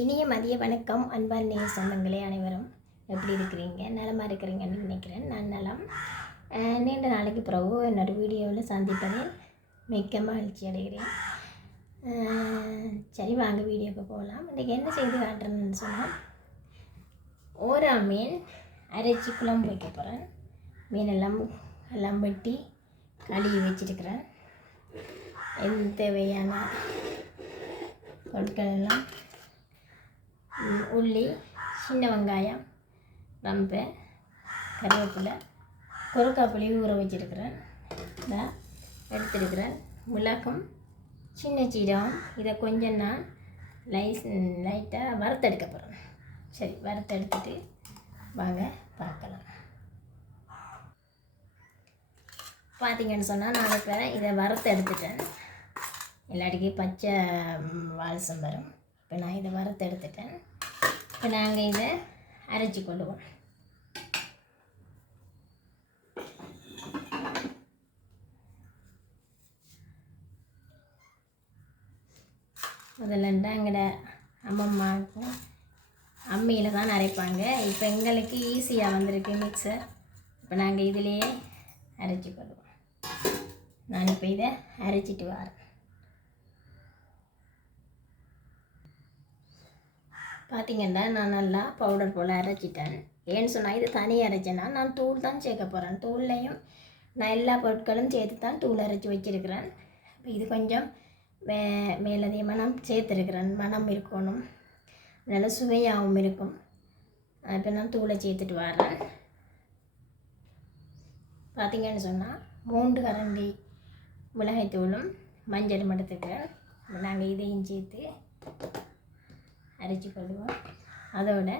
இனிய மதிய வணக்கம் அன்பார் நேய சொந்தங்களே அனைவரும். எப்படி இருக்கிறீங்க? நலமாக இருக்கிறீங்கன்னு நினைக்கிறேன். நான் நலம். நீண்ட நாளைக்கு பிறகு என்னோடய வீடியோவில் சந்திப்பதில் மிக்க மகிழ்ச்சி அடைகிறேன். சரி வாங்க வீடியோக்கு போகலாம். இன்றைக்கி என்ன செய்து காட்டுறேன்னு சொன்னால் ஓரா மீன் அரைச்சி குழம்பு வைக்க போகிறேன் மீனெல்லாம் எல்லாம் வெட்டி கழுவி வச்சிருக்கிறேன். எந்த தேவையான பொருட்கள் எல்லாம் உள்ளி சின்ன வெங்காயம் ரம்பை கருவேப்பிலை கொருக்காப்புளி ஊற வச்சிருக்கிறேன். இதை எடுத்துருக்கிறேன். மிளகும் சின்ன சீரகம். இதை கொஞ்சம் நான் லைஸ் லைட்டாக வறுத்தெடுக்க போகிறேன் சரி வறுத்தெடுத்துட்டு வாங்க பார்க்கலாம். பார்த்தீங்கன்னு சொன்னால் நான் இப்போ இதை வறுத்து எடுத்துட்டேன் இல்லாட்டிக்கு பச்சை ம், வால்சம் வரும் இப்போ நான் இதை வறுத்து எடுத்துட்டேன் இப்போ நாங்கள் இதை அரைச்சி கொள்ளுவோம் முதல்ல எங்களோட அம்மம்மாவுக்கும் அம்மியில் தான் அரைப்பாங்க. இப்போ எங்களுக்கு ஈஸியாக வந்திருக்கு மிக்சர் இப்போ நாங்கள் இதிலேயே அரைச்சி கொள்ளுவோம் நான் இப்போ இதை அரைச்சிட்டு வரேன். பார்த்தீங்கன்னா நான் நல்லா பவுடர் போல் அரைச்சிட்டேன். ஏன்னு சொன்னால் இது தனி அரைச்சேன்னா நான் தூள் தான் சேர்க்க போகிறேன் தூள்லையும் நான் எல்லா பொருட்களும் சேர்த்து தான் தூள் அரைச்சி வச்சிருக்கிறேன். இது கொஞ்சம் மே மேலதிகமாக நான் சேர்த்துருக்கிறேன். மனம் இருக்கணும். நல்ல சுவையாகவும் இருக்கும். இப்போ நான் தூளை சேர்த்துட்டு வரேன் பார்த்தீங்கன்னு சொன்னால் மூன்று கரண்டி மிளகாய்த்தூளும் மஞ்சள் மட்டத்துக்கு நாங்கள் இதையும் சேர்த்து அரைச்சி கொள்வோம் அதோட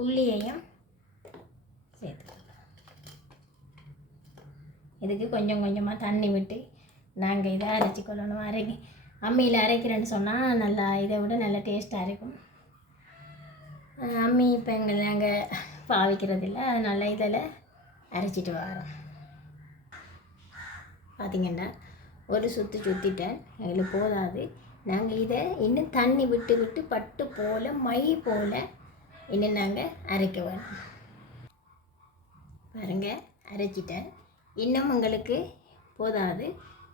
உள்ளியையும் சேர்த்துக்கலாம் இதுக்கு கொஞ்சம் கொஞ்சமாக தண்ணி விட்டு நாங்கள் இதை அரைச்சி கொள்ளணும். அரை அம்மியில் அரைக்கிறேன்னு சொன்னால் நல்லா இதை விட நல்லா டேஸ்ட்டாக இருக்கும். அம்மி இப்போ எங்கள் நாங்கள் பாவிக்கிறதில்ல அதனால் இதில் அரைச்சிட்டு வரோம். பார்த்திங்கன்னா ஒரு சுற்று சுற்றிட்டேன் எங்களுக்கு போதாது. நாங்கள் இதை இன்னும் தண்ணி விட்டு விட்டு பட்டு போல் மை போல் இன்னும் நாங்கள் அரைக்க வேணும். பாருங்கள் அரைச்சிட்டேன். இன்னும் உங்களுக்கு போதாது.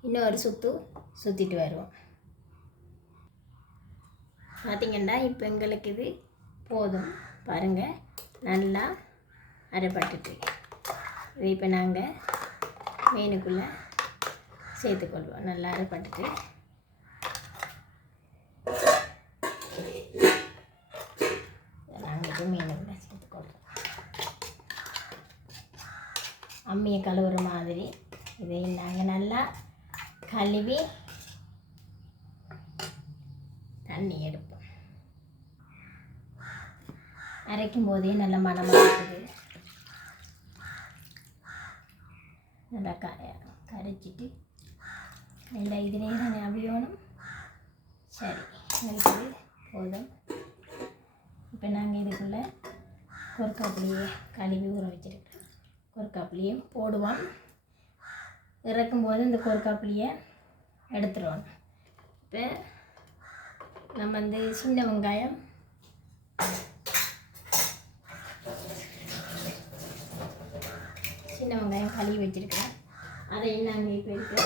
இன்னும் ஒரு சுற்று சுற்றிட்டு வருவோம். பார்த்தீங்கன்னா இப்போ எங்களுக்கு இது போதும். பாருங்கள் நல்லா அரைப்பட்டுட்டு. இப்போ நாங்கள் மீனுக்குள்ளே சேர்த்துக்கொள்வோம். நல்லா அரைப்பட்டுட்டு நாங்கள் இப்போ மீனுக்குள்ளே சேர்த்துக்கொள்வோம் அம்மியை கழுவுற மாதிரி. இதை நாங்கள் நல்லா கழுவி தண்ணி எடுப்போம். அரைக்கும் போதே நல்ல மணமாக இருக்குது. நல்லா க கரைச்சிட்டு நல்லா இதிலே நான் அவியோனும் சரி எங்களுக்கு போதும். இப்போ நாங்கள் இதுக்குள்ளே கொற்காப்புளியை கழுவி ஊற வச்சுருக்கோம். கொற்காப்புளியும் போடுவோம் இறக்கும்போது இந்த கொறுக்காப்புளியை எடுத்துருவோம் இப்போ நம்ம வந்து சின்ன வெங்காயம். சின்ன வெங்காயம் கழுவி வச்சுருக்கேன் அதை நாங்கள் இப்போ எடுத்து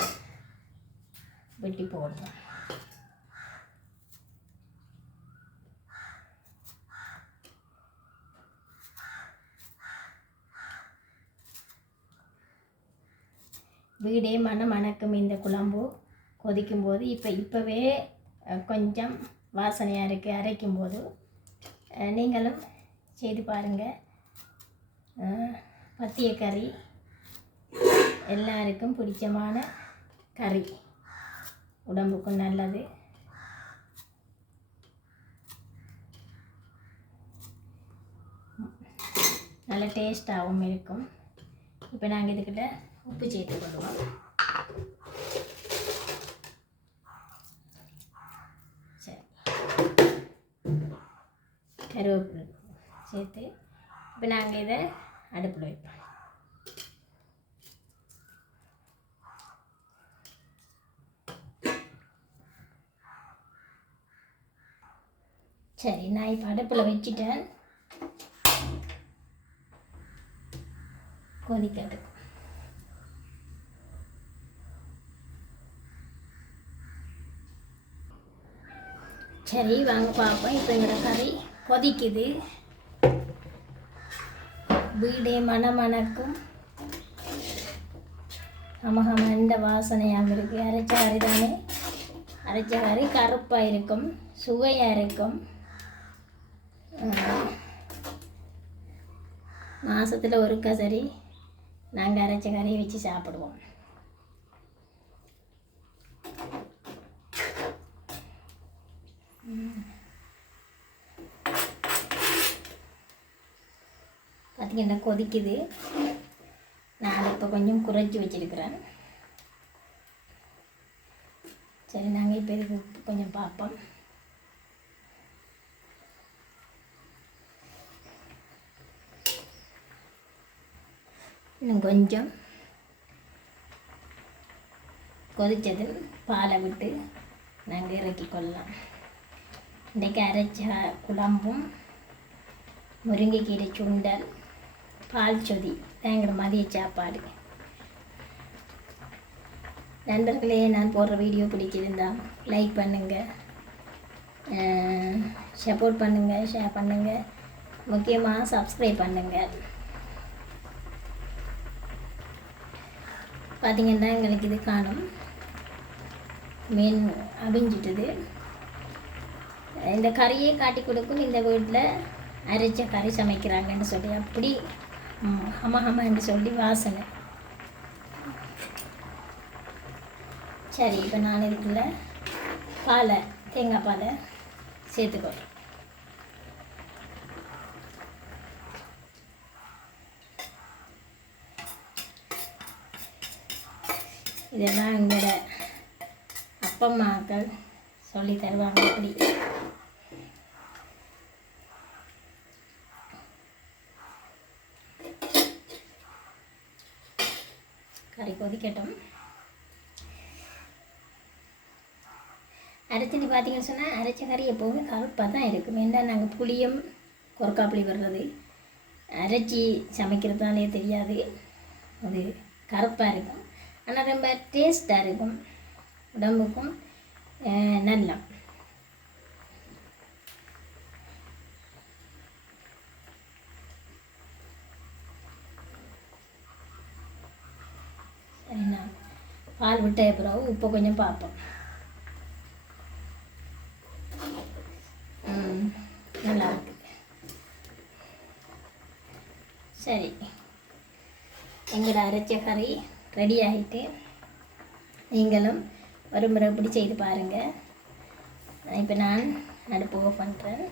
வெட்டி போடுவோம் வீடே மன மணக்கும் இந்த குழம்பு கொதிக்கும்போது இப்போ இப்போவே கொஞ்சம் வாசனையாக இருக்குது அரைக்கும்போது. நீங்களும் செய்து பாருங்கள் பத்திய கறி. எல்லாருக்கும் பிடிச்சமான கறி. உடம்புக்கும் நல்லது. நல்ல டேஸ்ட்டாகவும் இருக்கும். இப்போ நாங்கள் இதுக்கிட்ட உப்பு சேர்த்து கொள்வோம் சரி. கருவேப்பிலை சேர்த்து இப்போ நாங்கள் இதை அடுப்பில் வைப்போம். சரி நான் இப்போ அடுப்பில் வச்சுட்டேன். கொதிக்கட்டும். சரி வாங்க பார்ப்போம். இப்போ எங்களோட கறி கொதிக்குது. வீடே மணமணக்கும் அமகம் எந்த வாசனையாக இருக்குது அரைச்ச கறி தானே? அரைச்ச கறி கருப்பாக இருக்கும் சுவையாக இருக்கும். மாதத்தில் ஒருக்கா சரி நாங்கள் அரைச்ச கறியை வச்சு சாப்பிடுவோம். பார்த்தீங்கன்னா கொதிக்குது நான் இப்போ கொஞ்சம் குறைச்சி வச்சிருக்கிறேன் சரி நாங்கள் இப்போ இதுக்கு உப்பு கொஞ்சம் பார்ப்போம் இன்னும் கொஞ்சம் கொதித்தது பாலை விட்டு நாங்கள் இறக்கி கொள்ளலாம் இன்றைக்கு அரைச்ச குழம்பும் முருங்கைக்கீரை சுண்டல் பால் சொதி. எங்களோட மதிய சாப்பாடு. நண்பர்களே நான் போடுற வீடியோ பிடிச்சிருந்தால் லைக் பண்ணுங்கள் சப்போர்ட் பண்ணுங்கள் ஷேர் பண்ணுங்கள் முக்கியமாக சப்ஸ்கிரைப் பண்ணுங்கள் பார்த்திங்கன்னா எங்களுக்கு இது காணும். மீன் அவிஞ்சிட்டுது. இந்த கறியை காட்டி கொடுக்கும். இந்த வீட்டில் அரைச்ச கறி சமைக்கிறாங்கன்னு சொல்லி அப்படி ஹம ஹமன்னு சொல்லி வாசனை. சரி இப்போ நான் இதுக்குள்ளே பாலை தேங்காய் பாலை சேர்த்துக்கிறேன் இதெல்லாம் எங்களோட அப்பம்மாக்கள் சொல்லி தருவாங்க அப்படி கறி கொதிக்கட்டும் அரைச்சிட்டு பார்த்தீங்கன்னு சொன்னால் அரைச்ச கறி எப்போவுமே கருப்பாக தான் இருக்கும். ஏன்னா நாங்கள் புளியும் கொரக்காப்புளி வர்றது அரைச்சி சமைக்கிறதுனாலே தெரியாது. அது கருப்பாக இருக்கும். ஆனால் ரொம்ப டேஸ்ட்டாக இருக்கும். உடம்புக்கும் நல்லா. பால் விட்ட பிறகு உப்பு கொஞ்சம் பார்ப்போம். நல்லா இருக்கு. சரி. எங்களை அரைச்ச கறி ரெடி ஆகிட்டு நீங்களும் ஒரு முறை இப்படி செய்து பாருங்கள் இப்போ நான் அடுப்பு பண்ணுறேன்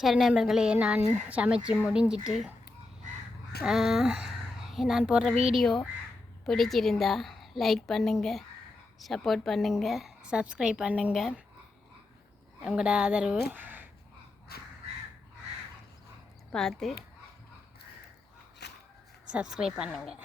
சரி நண்பர்களே நான் சமைச்சு முடிஞ்சிட்டு நான் போடுற வீடியோ பிடிச்சிருந்தா லைக் பண்ணுங்கள் சப்போர்ட் பண்ணுங்கள் சப்ஸ்கிரைப் பண்ணுங்கள் உங்களோட ஆதரவு பார்த்து சப்ஸ்கிரைப் பண்ணுங்கள்